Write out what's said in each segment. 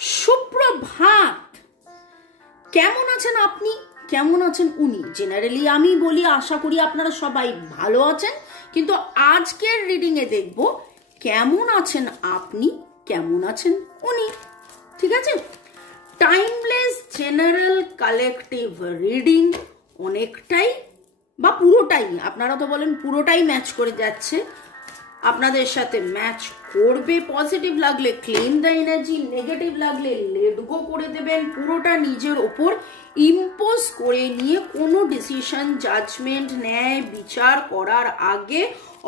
সুপ্রভাত। কেমন আছেন আপনি, কেমন আছেন উনি? জেনারেলি আমি বলি আশা করি আপনারা সবাই ভালো আছেন, কিন্তু আজকের রিডিং এ দেখব কেমন আছেন আপনি, কেমন আছেন উনি। ঠিক আছে? টাইমলেস জেনারেল কালেকটিভ রিডিং অনেকটাই বা পুরোটাই, আপনারা তো বলেন পুরোটাই ম্যাচ করে যাচ্ছে, আপনাদের সাথে ম্যাচ করবে। পজিটিভ লাগলে ক্লেম দ্য এনার্জি, নেগেটিভ লাগলে লেট গো করে দেবেন। পুরোটা নিজের ওপর ইম্পোজ করে নিয়ে কোনো ডিসিশন, জাজমেন্ট, ন্যায় বিচার করার আগে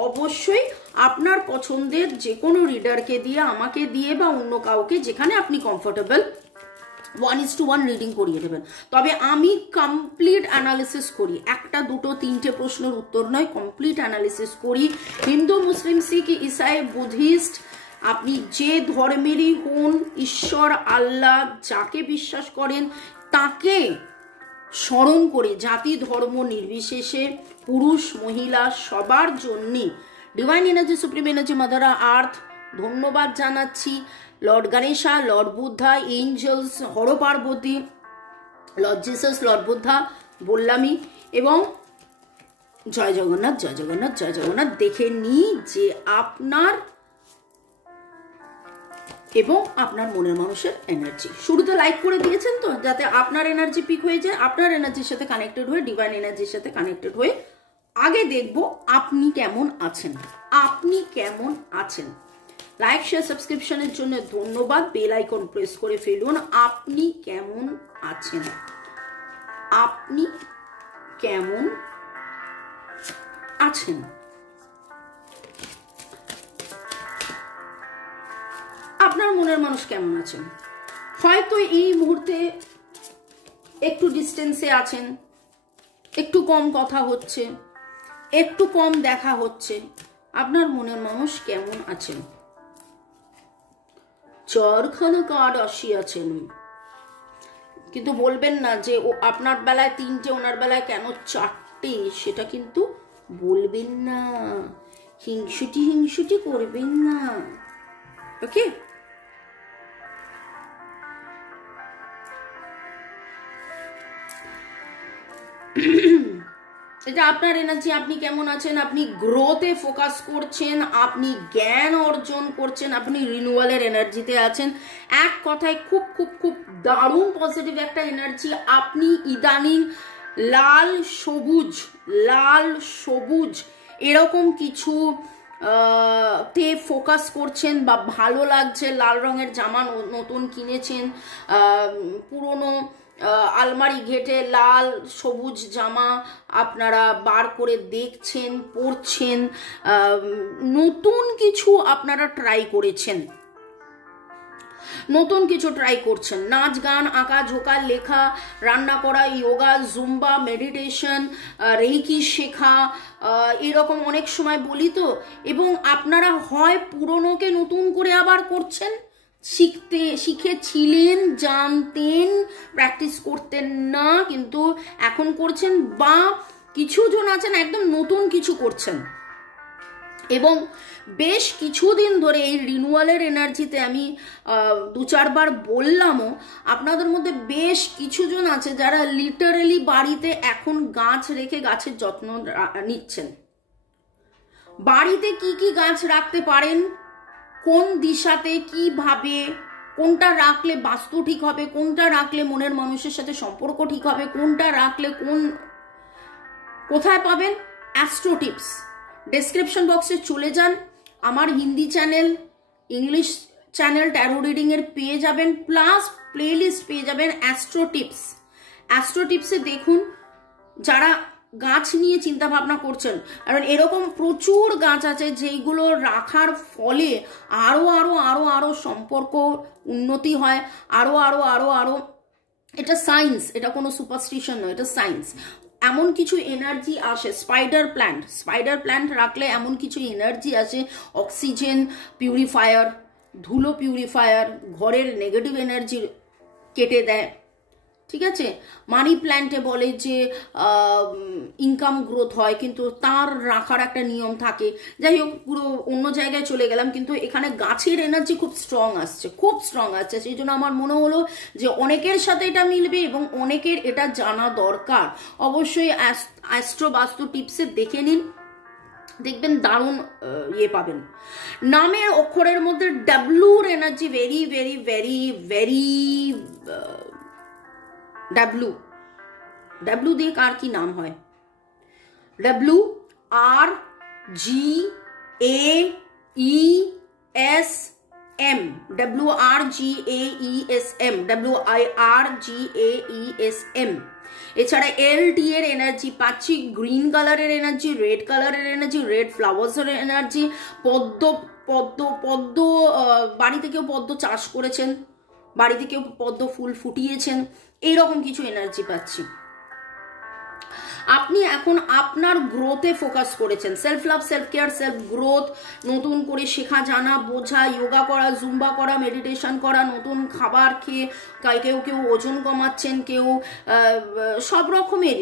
অবশ্যই আপনার পছন্দের যে কোনো রিডারকে দিয়ে, আমাকে দিয়ে বা অন্য কাউকে, যেখানে আপনি কমফোর্টেবল, 1:1 রিডিং করিয়ে দেবেন। তবে আমি কমপ্লিট অ্যানালিসিস করি, একটা দুটো তিনটে প্রশ্নের উত্তর নয়, কমপ্লিট অ্যানালিসিস করি। হিন্দু, মুসলিম, শিখ, ইসাই, বুদ্ধিস্ট, আপনি যে ধর্মেরই হন, ঈশ্বর, আল্লাহ যাকে বিশ্বাস করেন তাকে স্মরণ করে, জাতি ধর্ম নির্বিশেষে, পুরুষ মহিলা সবার জন্যে divine energy, supreme energy, mother earth ধন্যবাদ জানাচ্ছি। Lord Ganesha, lord Buddha, angels, Har Parvati, lord Jesus, lord Buddha বললামই। এবং জয় জগন্নাথ, জয় জগন্নাথ, জয় জগন্নাথ। দেখে নিই যে আপনার এবং আপনার মনের মানুষের এনার্জি। শুরুতে লাইক করে দিয়েছেন তো, যাতে আপনার এনার্জি পিক হয়ে যায়, আপনার এনার্জির সাথে কানেক্টেড হয়ে, ডিভাইন এনার্জির সাথে কানেক্টেড হয়ে আগে দেখব আপনি কেমন আছেন, আপনি কেমন আছেন। লাইক, শেয়ার, সাবস্ক্রিপশনের জন্য ধন্যবাদ। বেল আইকন প্রেস করে ফেলুন। আপনি কেমন আছেন, আপনি কেমন আছেন। আপনার মনের মানুষ কেমন আছেন? হয়তো এই মুহূর্তে একটু ডিস্টেন্সে আছেন, একটু কম কথা হচ্ছে, একটু কম দেখা হচ্ছে। আপনার মনের মানুষ কেমন আছেন? চারখানা কার্ড আসিয়াছেন, কিন্তু বলবেন না যে ও আপনার বেলায় তিনটে, ওনার বেলায় কেন চারটে, সেটা কিন্তু বলবেন না। হিংসুটি করবেন না, ওকে? এটা আপনার এনার্জি। আপনি কেমন আছেন? আপনি গ্রোথে ফোকাস করছেন, আপনি জ্ঞান অর্জন করছেন, আপনি রিনিউয়ালের এনার্জিতে আছেন। এক কথায় খুব খুব খুব দারুণ পজিটিভ একটা এনার্জি। আপনি ইদানিং লাল সবুজ এরকম কিছু তে ফোকাস করছেন বা ভালো লাগছে। লাল রঙের জামা নতুন কিনেছেন, পুরনো আলমারি ঘেটে লাল সবুজ জামা আপনারা বার করে দেখছেন, পরছেন। নতুন কিছু আপনারা ট্রাই করেছেন, নতুন কিছু ট্রাই করছেন। নাচ, গান, আঁকা, ঝোঁকা, লেখা, রান্না করা, যোগা, জুম্বা, মেডিটেশন, রেইকি শেখা, এরকম অনেক সময় বলি তো। এবং আপনারা হয় পুরনোকে নতুন করে আবার করছেন, শিখেছিলেন, জানতেন, প্র্যাকটিস করতেন না কিন্তু এখন করছেন, বা কিছু জন আছেন একদম নতুন কিছু করছেন। এবং বেশ কিছুদিন ধরে এই রিনিউয়ালের এনার্জিতে আমি দু চারবার বললামও, আপনাদের মধ্যে বেশ কিছুজন আছে যারা লিটারালি বাড়িতে এখন গাছ রেখে গাছের যত্ন নিচ্ছেন। বাড়িতে কি কি গাছ রাখতে পারেন, কোন দিশাতে, কিভাবে, কোনটা রাখলে বাস্তু ঠিক হবে, কোনটা রাখলে মনের মানুষের সাথে সম্পর্ক ঠিক হবে, কোনটা রাখলে কোথায় পাবেন অ্যাস্ট্রো টিপস। ডেসক্রিপশন বক্সে চলে যান, আমার Hindi channel, English channel taro reading এর পেয়ে যাবেন, প্লাস প্লেলিস্ট পেয়ে যাবেন অ্যাস্ট্রো টিপস। অ্যাস্ট্রো টিপসে দেখুন, যারা গাছ নিয়ে চিন্তা ভাবনা করছেন, কারণ এরকম প্রচুর গাছ আছে যেইগুলো রাখার ফলে আরো আরো আরো আরো সম্পর্ক উন্নতি হয়, আরো আরো আরো আরো। এটা সায়েন্স, এটা কোনো সুপারস্টিশন নয়, এটা সায়েন্স। এমন কিছু এনার্জি আসে, স্পাইডার প্ল্যান্ট রাখলে এমন কিছু এনার্জি আসে, অক্সিজেন পিউরিফায়ার, ধুলো পিউরিফায়ার, ঘরের নেগেটিভ এনার্জি কেটে দেয়। ঠিক আছে। মানি প্ল্যান্টে বলে যে ইনকাম গ্রোথ হয়, কিন্তু তার রাখার একটা নিয়ম থাকে। যাই হোক, পুরো অন্য জায়গায় চলে গেলাম, কিন্তু এখানে গাছের এনার্জি খুব স্ট্রং আসছে, খুব স্ট্রং আসছে। সেই জন্য আমার মনে হলো যে অনেকের সাথে এটা মিলবে এবং অনেকের এটা জানা দরকার। অবশ্যই অ্যাস্ট্রো বাস্তু টিপসে দেখে নিন, দেখবেন দারুণ ইয়ে পাবেন। নামের অক্ষরের মধ্যে ডাব্লুর energy very very very very, W, W দিয়ে কার কি নাম হয়? W R G A E S M, W R G A E S M, W I R G A E S M. এছাড়া এল টি এর energy পাচ্ছি, green কালারের energy, red কালারের এনার্জি, রেড ফ্লাওয়ার্সের এনার্জি, পদ্ম পদ্ম পদ্ম, বাড়িতে কেউ পদ্ম চাষ করেছেন, বাড়িতে কেউ পদ্ম ফুল ফুটিয়েছেন, এইরকম কিছু এনার্জি পাচ্ছি। আপনি এখন আপনার গ্রোথে ফোকাস করেছেন, self love, self care, self growth, নতুন করে শেখা, জানা, বোঝা, যোগা করা, জুম্বা করা, মেডিটেশন করা, নতুন খাবার খেয়ে কেউ কেউ ওজন কমাচ্ছেন, কেউ সব রকমের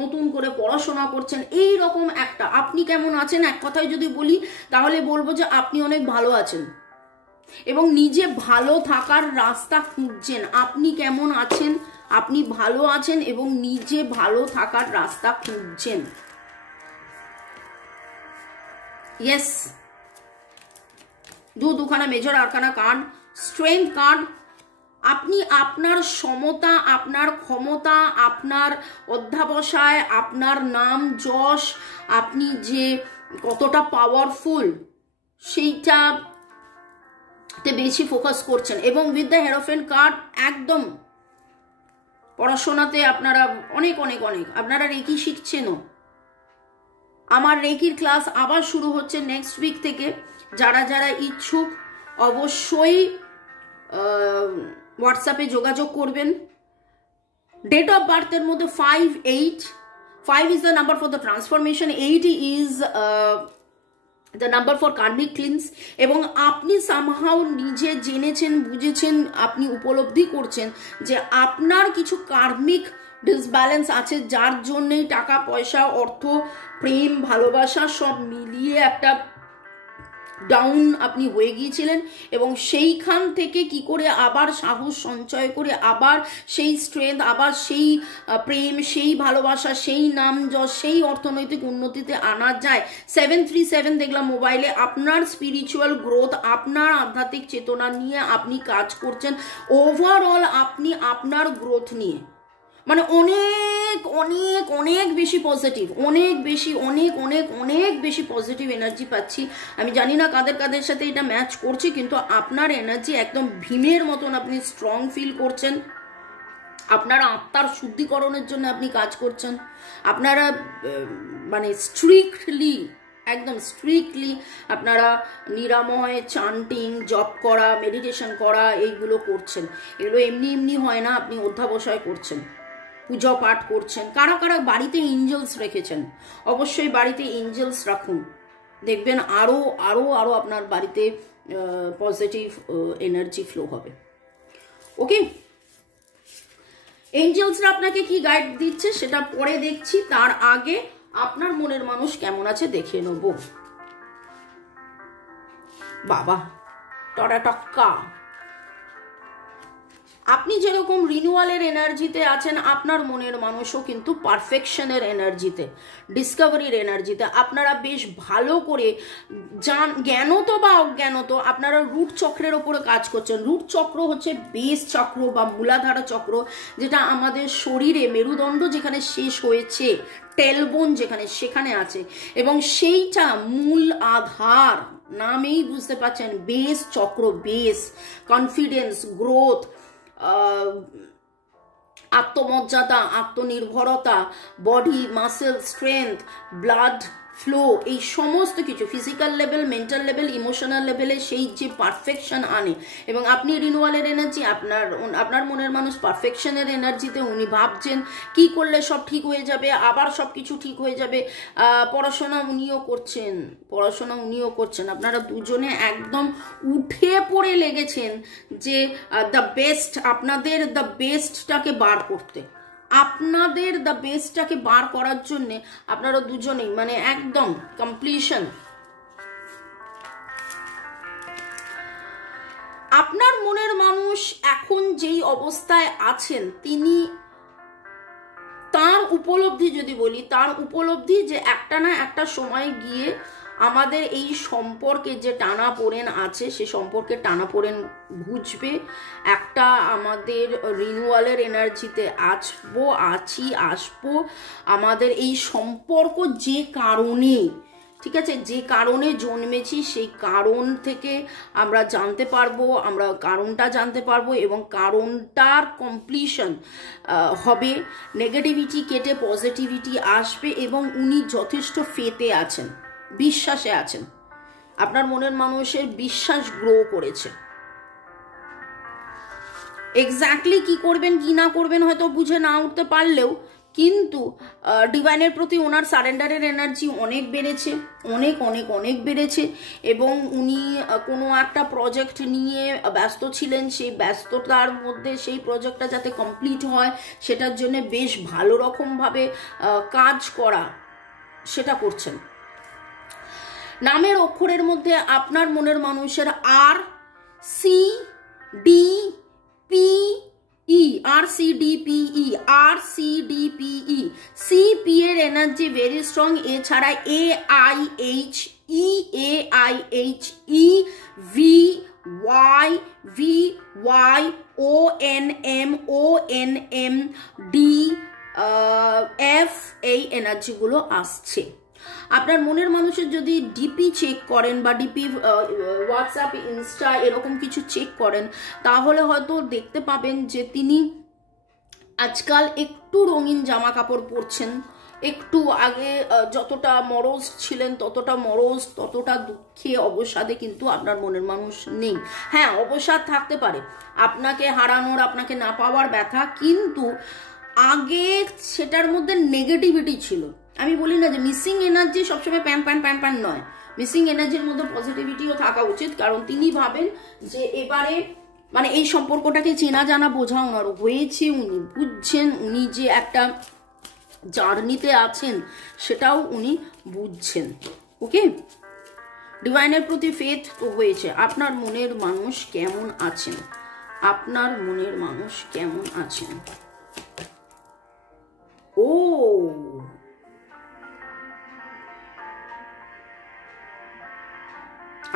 নতুন করে পড়াশোনা করছেন, এই রকম একটা। আপনি কেমন আছেন এক কথায় যদি বলি তাহলে বলবো যে আপনি অনেক ভালো আছেন এবং নিজে ভালো থাকার রাস্তা খুঁজছেন। আপনি কেমন আছেন? আপনি ভালো আছেন এবং নিজে ভালো থাকার রাস্তা খুঁজছেন। ইয়েস, দুখানা major arcana card, strength card. আপনি আপনার সমতা, আপনার ক্ষমতা, আপনার অধ্যাবসায়, আপনার নাম যশ, আপনি যে কতটা পাওয়ারফুল সেইটাতে বেশি ফোকাস করছেন। এবং উইথ দ্য হেরোফেন্ট কার্ড একদম পড়াশোনাতে আপনারা অনেক অনেক অনেক, আপনারা রেকি শিখছেনও। আমার রেকির ক্লাস আবার শুরু হচ্ছে নেক্সট উইক থেকে। যারা যারা ইচ্ছুক অবশ্যই হোয়াটসঅ্যাপে যোগাযোগ করবেন। ডেট অফ বার্থের মধ্যে 5/8, 5 is the number for the transformation, 8 is the number for karmic cleanse। এবং আপনি সামহাউ নিজে জেনেছেন, বুঝেছেন, আপনি উপলব্ধি করছেন যে আপনার কিছু কার্মিক ডিসব্যালেন্স আছে, যার জন্যই টাকা পয়সা, অর্থ, প্রেম, ভালোবাসা সব মিলিয়ে একটা ডাউন আপনি হয়ে গিয়েছিলেন। এবং সেইখান থেকে কি করে আবার সাহস সঞ্চয় করে আবার সেই স্ট্রেংথ, আবার সেই প্রেম, সেই ভালোবাসা, সেই নাম যশ, সেই অর্থনৈতিক উন্নতিতে আনা যায়। 737 দেখলাম মোবাইলে। আপনার স্পিরিচুয়াল গ্রোথ, আপনার আধ্যাত্মিক চেতনা নিয়ে আপনি কাজ করছেন। ওভারঅল আপনি আপনার গ্রোথ নিয়ে মানে অনেক অনেক অনেক বেশি পজিটিভ, অনেক বেশি, অনেক অনেক অনেক বেশি পজিটিভ এনার্জি পাচ্ছি। আমি জানি না কাদের কাদের সাথে এটা ম্যাচ করছে, কিন্তু আপনার এনার্জি একদম ভীমের মতন আপনি স্ট্রং ফিল করছেন। আপনার আত্মার শুদ্ধিকরণের জন্য আপনি কাজ করছেন। আপনারা মানে স্ট্রিক্টলি, একদম স্ট্রিক্টলি আপনারা নিরাময়, চান্টিং, জপ করা, মেডিটেশন করা, এইগুলো করছেন। এগুলো এমনি এমনি হয় না। আপনি অধ্যাবসায় করছেন, পূজা পাঠ করছেন। কারা কারা বাড়িতে এঞ্জেলস রেখেছেন অবশ্যই বাড়িতে এঞ্জেলস রাখুন, দেখবেন আরো আরো আরো আপনার বাড়িতে পজিটিভ এনার্জি ফ্লো হবে। ওকে, এঞ্জেলসরা আপনাকে কি গাইড দিচ্ছে সেটা পরে দেখছি। তার আগে আপনার মনের মানুষ কেমন আছে দেখে নেব। বাবা টরাটক্কা, আপনি যেরকম রিনিউয়ালের এনার্জিতে আছেন, আপনার মনের মানুষও কিন্তু পারফেকশনের এনার্জিতে, ডিসকভারির এনার্জিতে। আপনারা বেশ ভালো করে জ্ঞানত বা অজ্ঞানত আপনারা রুট চক্রের ওপরে কাজ করছেন। রুট চক্র হচ্ছে বেস চক্র বা মূলাধারা চক্র, যেটা আমাদের শরীরে মেরুদণ্ড যেখানে শেষ হয়েছে, টেলবোন যেখানে, সেখানে আছে। এবং সেইটা মূল আধার, নামেই বুঝতে পারছেন, বেস চক্র, বেস, কনফিডেন্স, গ্রোথ, আত্মমর্যাদা, আত্মনির্ভরতা, body muscle strength, blood flow, এই সমস্ত কিছু physical level, mental level, emotional লেভেলে সেই যে পারফেকশন আনে। এবং আপনি রিনিউয়ালের এনার্জি, আপনার মনের মানুষ পারফেকশনের এনার্জিতে উনি ভাবছেন কি করলে সব ঠিক হয়ে যাবে, আবার সব কিছু ঠিক হয়ে যাবে। পড়াশোনা উনিও করছেন, আপনারা দুজনে একদম উঠে পড়ে লেগেছেন যে দ্য বেস্ট, আপনাদের দ্য বেস্টটাকে বার করতে, আপনাদের দ্য বেস্টটাকে বার করার জন্য আপনারা দুজনেই মানে একদম কমপ্লিশন। আপনার মনের মানুষ এখন যেই অবস্থায় আছেন, তিনি তার উপলব্ধি, যদি বলি তার উপলব্ধি যে একটা না একটা সময় গিয়ে আমাদের এই সম্পর্কে যে টানাপোড়েন আছে সে সম্পর্কে টানাপোড়েন বুঝবে। একটা আমাদের রিনিউয়ালের এনার্জিতে আসবো আমাদের এই সম্পর্ক যে কারণে, ঠিক আছে, যে কারণে জন্মেছি সেই কারণ থেকে আমরা কারণটা জানতে পারবো এবং কারণটার কমপ্লিশন হবে। নেগেটিভিটি কেটে পজিটিভিটি আসবে এবং উনি যথেষ্ট ফেতে আছেন, বিশ্বাসে আছেন। আপনার মনের মানুষের বিশ্বাস গ্রো করেছে। এক্স্যাক্টলি কি করবেন কি না করবেন হয়তো বুঝে না উঠতে পারলেও, কিন্তু ডিভাইনের প্রতি ওনার সারেন্ডারের এনার্জি অনেক বেড়েছে, অনেক বেড়েছে। এবং উনি কোনো একটা প্রজেক্ট নিয়ে ব্যস্ত ছিলেন, সেই ব্যস্ততার মধ্যে সেই প্রজেক্টটা যাতে কমপ্লিট হয় সেটার জন্য বেশ ভালো রকমভাবে কাজ করা, সেটা করছেন। নামের অক্ষরের মধ্যে আপনার মনের মানুষের আর C D P E, CP এর এনার্জি ভেরি স্ট্রং। এছাড়া AIH E VY ONM D F এই এনার্জিগুলো আসছে। আপনার মনের মানুষের যদি ডিপি চেক করেন বা ডিপি হোয়াটসঅ্যাপ, ইনস্টা এরকম কিছু চেক করেন, তাহলে হয়তো দেখতে পাবেন যে তিনি আজকাল একটু রঙিন জামা কাপড় পরছেন, একটু আগে যতটা মরজ ছিলেন ততটা দুঃখে অবসাদে কিন্তু আপনার মনের মানুষ নেই। হ্যাঁ, অবসাদ থাকতে পারে, আপনাকে হারানোর, আপনাকে না পাওয়ার ব্যথা, কিন্তু আগে সেটার মধ্যে নেগেটিভিটি ছিল। আমি বলি না যে মিসিং এনার্জি সবসময় প্যান নয়, মিসিং এনার্জির মধ্যে পজিটিভিটিও থাকা উচিত। কারণ তিনি ভাবেন যে এবারে মানে এই সম্পর্কটাকে চেনা জানা বোঝা ওনার হয়েছে, উনি বুঝছেন, উনি যে একটা জার্নিতে আছেন সেটাও উনি বুঝছেন। ওকে, ডিভাইনের প্রতি ফেথ তো হয়েছে। আপনার মনের মানুষ কেমন আছেন? আপনার মনের মানুষ কেমন আছেন? ও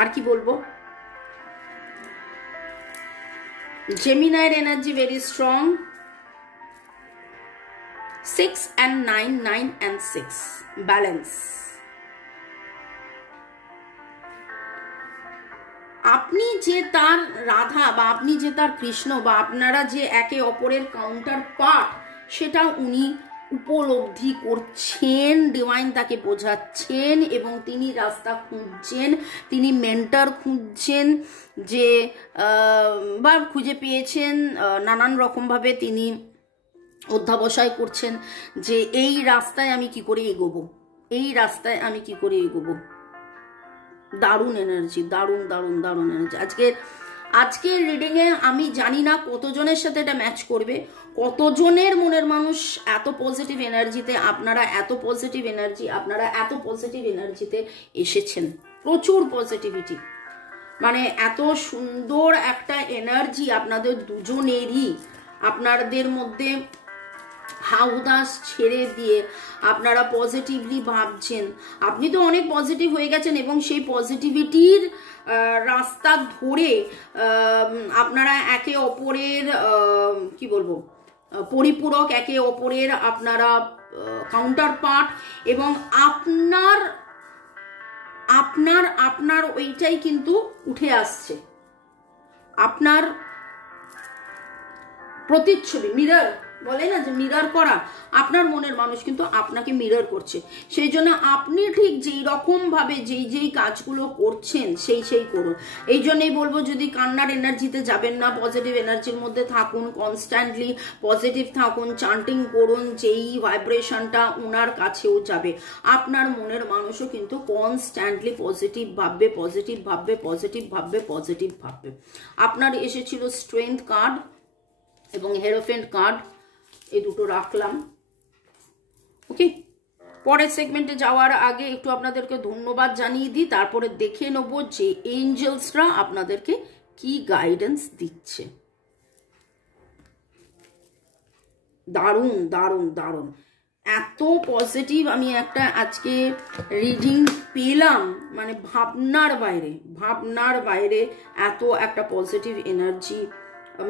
আর কি বলবো, জেমিনাইয়ের energy very strong. 6 and 9, 9 and 6 balance. আপনি যে তার রাধা বা আপনি যে তার কৃষ্ণ বা আপনারা যে একে অপরের কাউন্টার পার্ট, সেটা উনি উপলব্ধি করছেন, ডিভাইন তাকে বোঝাচ্ছেন এবং তিনি রাস্তা খুঁজছেন, তিনি মেন্টর খুঁজছেন, যে বা খুঁজে পেয়েছেন। নানান রকমভাবে তিনি অধ্যাবসায় করছেন যে এই রাস্তায় আমি কি করে এগোবো, এই রাস্তায় আমি কি করে এগোবো। দারুণ এনার্জি, দারুণ এনার্জি আজকের রিডিং এ। আমি জানি না কতজনের সাথে এটা ম্যাচ করবে, কতজনের মনের মানুষ এত পজিটিভ এনার্জিতে, আপনারা এত পজিটিভ এনার্জিতে এসেছেন, প্রচুর পজিটিভিটি, মানে এত সুন্দর একটা এনার্জি আপনাদের দুজনেরই। আপনাদের মধ্যে হাউদাস ছেড়ে দিয়ে আপনারা পজিটিভলি ভাবছেন। আপনি তো অনেক পজিটিভ হয়ে গেছেন এবং সেই পজিটিভিটির রাস্তা ধরে আপনারা একে অপরের কি বলবো পরিপূরক, একে অপরের আপনারা কাউন্টার পার্ট, এবং আপনার ওইটাই কিন্তু উঠে আসছে, আপনার প্রতিচ্ছবি, মিরর বলে না যে মিরর করা, আপনার মনের মানুষ কিন্তু আপনাকে মিরর করছে। সেই জন্য আপনি ঠিক যেই রকম ভাবে যেই কাজগুলো করছেন সেই করুন। এই জন্যই বলবো, যদি কান্নার এনার্জিতে যাবেন না, পজিটিভ এনার্জির মধ্যে থাকুন, কনস্ট্যান্টলি পজিটিভ থাকুন, চান্টিং করুন, যেই ভাইব্রেশনটা ওনার কাছেও যাবে। আপনার মনের মানুষও কিন্তু কনস্ট্যান্টলি পজিটিভ ভাববে, পজিটিভ ভাববে, পজিটিভ ভাববে, পজিটিভ ভাববে। আপনার এসেছিল স্ট্রেংথ কার্ড এবং হেরোফেন্ট কার্ড, এই দুটো রাখলাম। ওকে, পরের সেগমেন্টে যাওয়ার আগে একটু আপনাদেরকে ধন্যবাদ জানিয়ে দিই, তারপরে দেখে নেবো যে এঞ্জেলসরা আপনাদেরকে কি গাইডেন্স দিচ্ছে। দারুণ দারুণ দারুণ, এত পজিটিভ আমি একটা আজকে রিডিং পেলাম, মানে ভাবনার বাইরে এত একটা positive energy.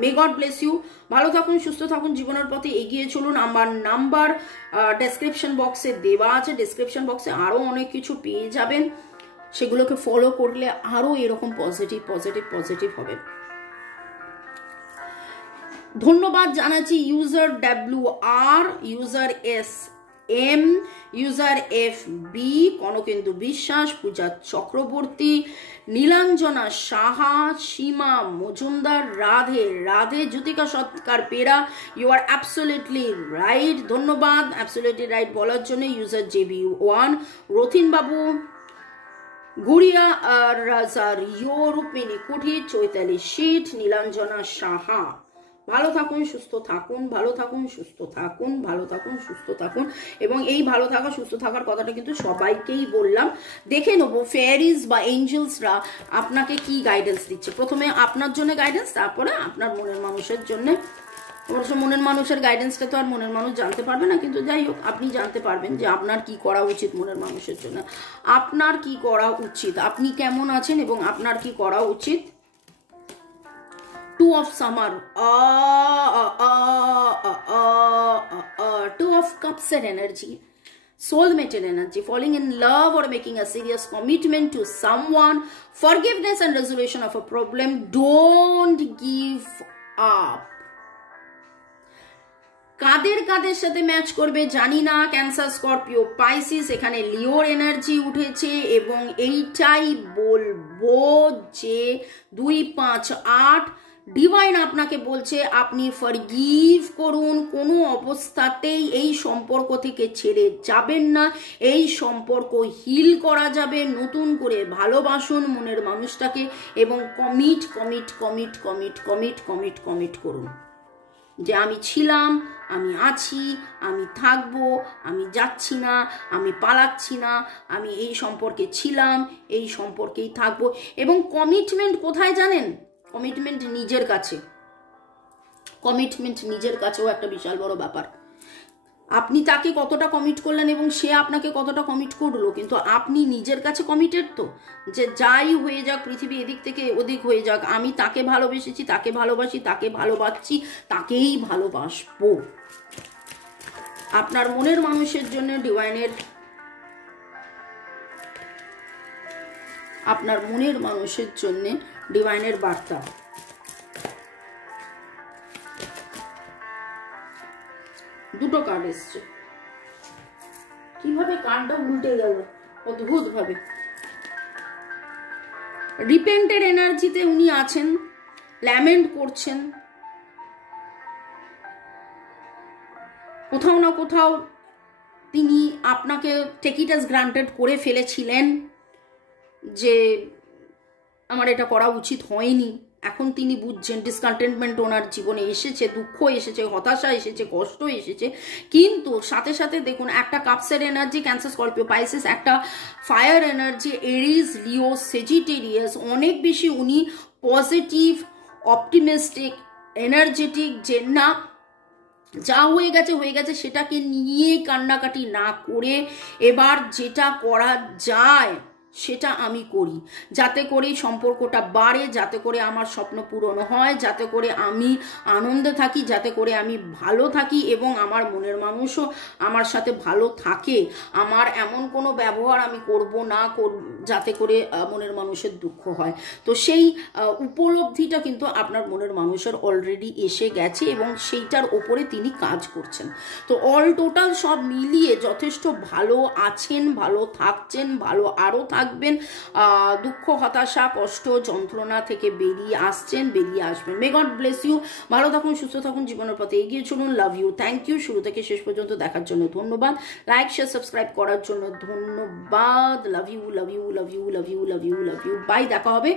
May God bless you. ভালো থাকুন, সুস্থ থাকুন, জীবনের পথে এগিয়ে চলুন। আমার নাম্বার ডেসক্রিপশন বক্সে দেওয়া আছে, ডেসক্রিপশন বক্সে আরো অনেক কিছু পেয়ে যাবেন, সেগুলোকে ফলো করলে আরো এরকম পজিটিভ পজিটিভ পজিটিভ হবে। ধন্যবাদ জানাচ্ছি user WR, user SM, user FB, Kanakendu বিশ্বাস, পূজা চক্রবর্তী, নীলাঞ্জনা সাহা, সীমা মজুমদার, রাধে, জ্যোতিকা সৎকার পেরা। You are absolutely right. ধন্যবাদ অ্যাবসোলিউটলি রাইট বলার জন্য ইউজার JB1, রথিন বাবু, গুড়িয়া রাজার, রূপমিনী কুঠি, চৈতালি শীত, নীলাঞ্জনা সাহা। ভালো থাকুন, সুস্থ থাকুন, ভালো থাকুন, সুস্থ থাকুন, ভালো থাকুন, সুস্থ থাকুন। এবং এই ভালো থাকা সুস্থ থাকার কথাটা কিন্তু সবাইকেই বললাম। দেখে নেবো ফেয়ারিজ বা এঞ্জেলসরা আপনাকে কি গাইডেন্স দিচ্ছে। প্রথমে আপনার জন্য গাইডেন্স, তারপরে আপনার মনের মানুষের জন্য। অবশ্য মনের মানুষের গাইডেন্সটা তো আর মনের মানুষ জানতে পারবে না, কিন্তু যাই হোক আপনি জানতে পারবেন যে আপনার কি করা উচিত। মনের মানুষের জন্য আপনার কি করা উচিত, আপনি কেমন আছেন এবং আপনার কি করা উচিত। Two of Summer, Two of Cups energy, soulmate energy, falling in love or making a serious commitment to someone, forgiveness and resolution of a problem. Don't give up. কাদের সাথে ম্যাচ করবে জানি না, ক্যান্সার, স্করপিও, পাইসিস, এখানে লিওর energy উঠেছে। এবং এইটাই বলবো যে 2, 5, 8 ডিভাইন আপনাকে বলছে আপনি ফরগিভ করুন, কোনো অবস্থাতেই এই সম্পর্ক থেকে ছেড়ে যাবেন না। এই সম্পর্ক হিল করা যাবে, নতুন করে ভালোবাসুন মনের মানুষটাকে এবং কমিট করুন যে আমি ছিলাম, আমি আছি, আমি থাকবো, আমি যাচ্ছি না, আমি পালাচ্ছি না, আমি এই সম্পর্কে ছিলাম, এই সম্পর্কেই থাকবো। এবং কমিটমেন্ট কোথায় জানেন? কমিটমেন্ট নিজের কাছে। কমিটমেন্ট নিজের কাছেও একটা বিশাল বড় ব্যাপার। আপনি তাকে কতটা কমিট করলেন এবং সে আপনাকে কতটা কমিট করলো, কিন্তু আপনি নিজের কাছে কমিটেড তো, যে যাই হয়ে যাক, পৃথিবী এদিক থেকে ওদিক হয়ে যাক, আমি তাকে ভালোবেসেছি, তাকে ভালোবাসি, তাকে ভালোবাসছি, তাকেই ভালোবাসবো। আপনার মনের মানুষের জন্য ডিভাইনের, আপনার মনের মানুষের জন্য ডিভাইনের বার্তা। দুটো কার্ড এসছে, কিভাবে কার্ডটা উল্টে গেল অদ্ভুত ভাবে। রিপেন্টের এনার্জিতে উনি আছেন, ল্যামেন্ট করছেন, কোথাও না কোথাও তিনি আপনাকে টেক ইট অ্যাজ গ্রান্টেড করে ফেলেছিলেন যে আমার এটা করা উচিত হয়নি। এখন তিনি বুঝছেন ডিসকন্টেন্টমেন্ট ওনার জীবনে এসেছে, দুঃখ এসেছে, হতাশা এসেছে, কষ্ট এসেছে। কিন্তু সাথে সাথে দেখুন একটা কাপসের এনার্জি, ক্যান্সার, স্করপিও, পাইসিস, একটা ফায়ার এনার্জি, এরিজ, লিও, সেজিটেরিয়াস। অনেক বেশি উনি পজিটিভ, অপটিমিস্টিক, এনার্জেটিক, যে না যা হয়ে গেছে সেটাকে নিয়ে কান্নাকাটি না করে এবার যেটা করা যায় সেটা আমি করি, যাতে করে সম্পর্কটা বাড়ে, যাতে করে আমার স্বপ্ন পূরণ হয়, যাতে করে আমি আনন্দে থাকি, যাতে করে আমি ভালো থাকি এবং আমার মনের মানুষও আমার সাথে ভালো থাকে। আমার এমন কোনো ব্যবহার আমি করব না যাতে করে মনের মানুষের দুঃখ হয়। তো সেই উপলব্ধিটা কিন্তু আপনার মনের মানুষের অলরেডি এসে গেছে এবং সেইটার ওপরে তিনি কাজ করছেন। তো অল টোটাল সব মিলিয়ে যথেষ্ট ভালো আছেন, ভালো থাকছেন, ভালো আরও থাকবেন। দুঃখ, হতাশা, কষ্ট, যন্ত্রণা থেকে বেরিয়ে আসছেন, বেরিয়ে আসবেন। May God bless you. ভালো থাকুন, সুস্থ থাকুন, জীবনের পথে এগিয়ে চলুন। Love you, thank you. শুরু থেকে শেষ পর্যন্ত দেখার জন্য ধন্যবাদ। লাইক, শেয়ার, সাবস্ক্রাইব করার জন্য ধন্যবাদ। Love you, love you, love you, love you, love you, love you. Bye. দেখা হবে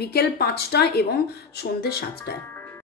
বিকেল 5টায় এবং সন্ধ্যে 7টায়।